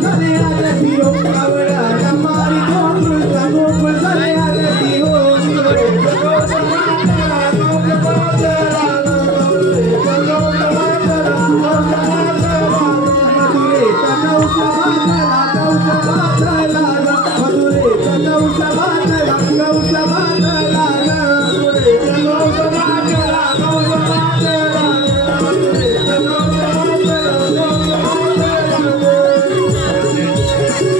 Italia.